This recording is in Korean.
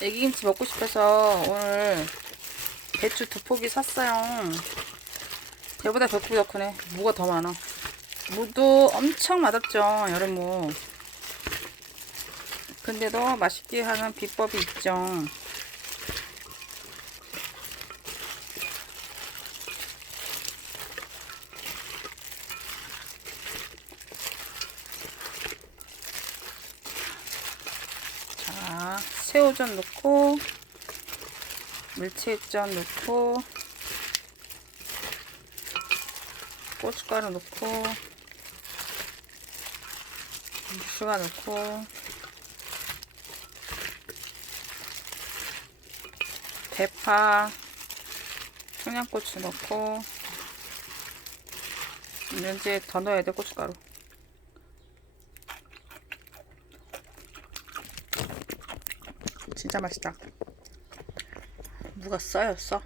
애기김치 먹고 싶어서 오늘 배추 두 포기 샀어요. 배꼽이 더 크네. 무가 더 많아. 무도 엄청 맛없죠. 여름무. 근데도 맛있게 하는 비법이 있죠. 새우젓 넣고 멸치액젓 넣고 고춧가루 넣고 육수가 넣고 대파 청양고추 넣고 이제 더 넣어야 돼 고춧가루 진짜 맛있다. 무가 써요 써